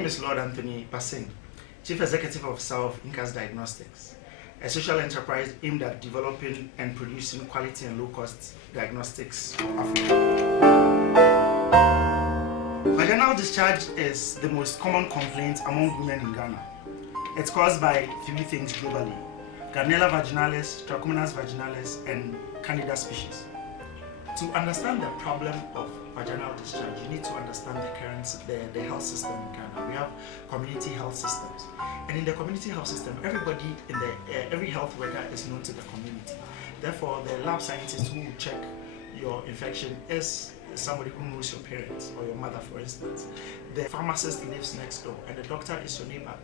name is Lord Anthony Basing, Chief Executive Officer of Incas Diagnostics, a social enterprise aimed at developing and producing quality and low-cost diagnostics for Africa. Vaginal discharge is the most common complaint among women in Ghana. It's caused by three things globally: Gardnerella vaginalis, Trichomonas vaginalis, and Candida species. To understand the problem of vaginal discharge, you need to understand the health system in Ghana. We have community health systems, and in the community health system, everybody in every health worker is known to the community. Therefore, the lab scientist who will check your infection is somebody who knows your parents or your mother, for instance. The pharmacist lives next door, and the doctor is your neighbor.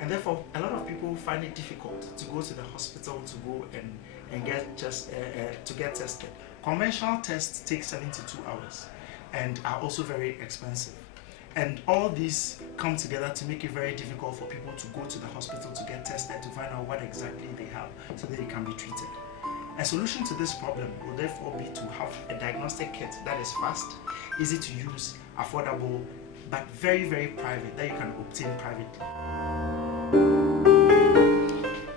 And therefore, a lot of people find it difficult to go to the hospital to go and get tested. Conventional tests take 72 hours and are also very expensive. And all these come together to make it very difficult for people to go to the hospital to get tested to find out what exactly they have so that they can be treated. A solution to this problem will therefore be to have a diagnostic kit that is fast, easy to use, affordable, but very, very private, that you can obtain privately.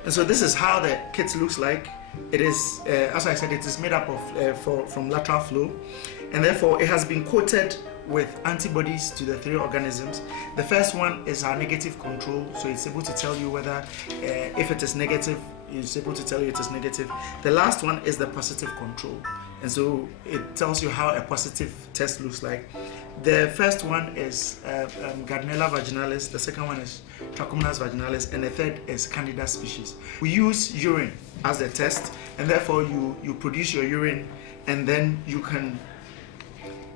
And so this is how the kit looks like. It is, as I said, it is made up of from lateral flow, and therefore it has been coated with antibodies to the three organisms. The first one is our negative control, so it's able to tell you whether if it is negative, it's able to tell you it is negative. The last one is the positive control, and so it tells you how a positive test looks like. The first one is Gardnerella vaginalis, the second one is Trichomonas vaginalis, and the third is Candida species. We use urine as the test, and therefore you produce your urine, and then you can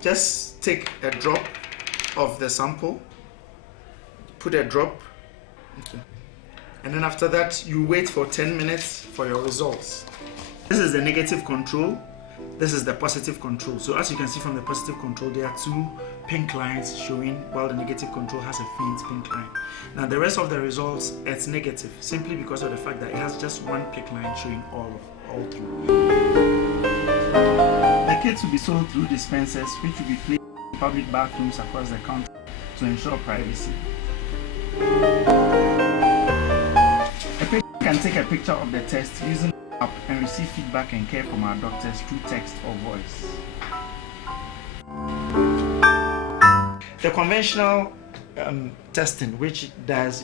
just take a drop of the sample, put a drop, okay, and then after that you wait for 10 minutes for your results. This is the negative control, this is the positive control. So as you can see from the positive control, there are two pink lines showing, while the negative control has a faint pink line. Now the rest of the results, it's negative, simply because of the fact that it has just one pink line showing all through. The kits will be sold through dispensers, which will be placed in public bathrooms across the country to ensure privacy. A patient can take a picture of the test using the app and receive feedback and care from our doctors through text or voice. The conventional testing, which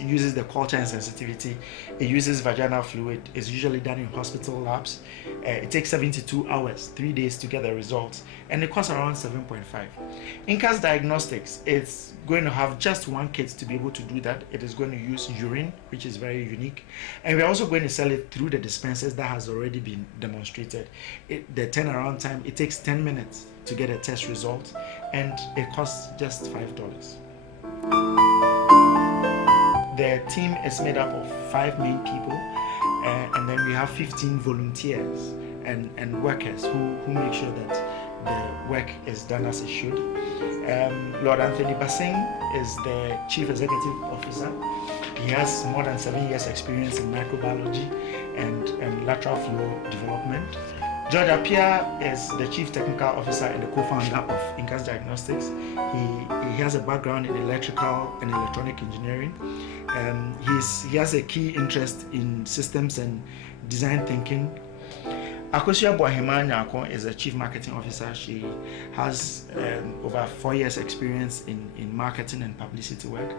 uses the culture and sensitivity, it uses vaginal fluid, is usually done in hospital labs. It takes 72 hours, 3 days to get the results, and it costs around 7.5. Incas Diagnostics, it's going to have just one kit to be able to do that. It is going to use urine, which is very unique, and we're also going to sell it through the dispensers that has already been demonstrated. The turnaround time, it takes 10 minutes to get a test result, and it costs just $5. The team is made up of 5 main people, and then we have 15 volunteers and workers who make sure that the work is done as it should. Lord Anthony Basing is the Chief Executive Officer. He has more than 7 years experience in microbiology and lateral flow development. George Apia is the Chief Technical Officer and the co-founder of Incas Diagnostics. He has a background in electrical and electronic engineering. He has a key interest in systems and design thinking. Akosia Boahema is a Chief Marketing Officer. She has over 4 years experience in marketing and publicity work.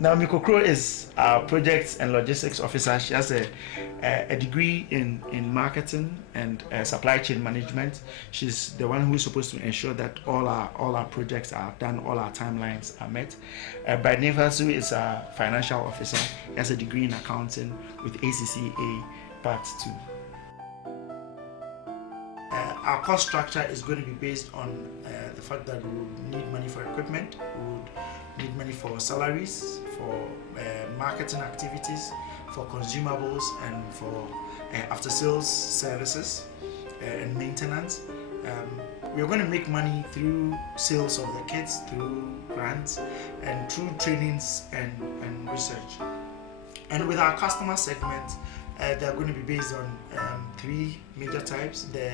Now, Mikokro is our Projects and Logistics Officer. She has a degree in marketing and supply chain management. She's the one who is supposed to ensure that all our projects are done, all our timelines are met. Brad Nevasu is our Financial Officer. He has a degree in accounting with ACCA Part 2. Our cost structure is going to be based on the fact that we would need money for equipment, we would need money for salaries, for marketing activities, for consumables, and for after-sales services and maintenance. We're going to make money through sales of the kits, through grants, and through trainings and research. And with our customer segment, they're going to be based on 3 major types: the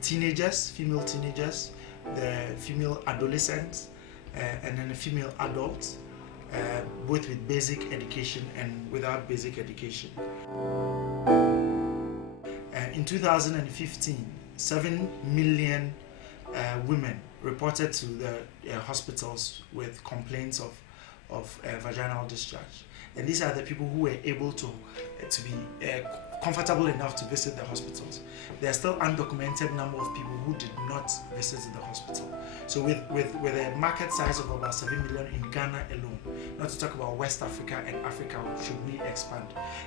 teenagers, female teenagers, the female adolescents, and then the female adults. both with basic education and without basic education. In 2015, 7 million women reported to the hospitals with complaints of vaginal discharge. And these are the people who were able to be comfortable enough to visit the hospitals. There are still undocumented number of people who did not visit the hospital. So with a market size of about 7 million in Ghana alone, not to talk about West Africa and Africa should we expand,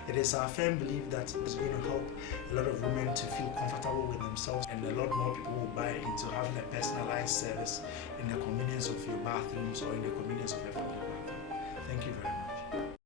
it is our firm belief that it's going to help a lot of women to feel comfortable with themselves, and a lot more people will buy into having a personalized service in the convenience of your bathrooms or in the convenience of your public bathroom. Thank you very much.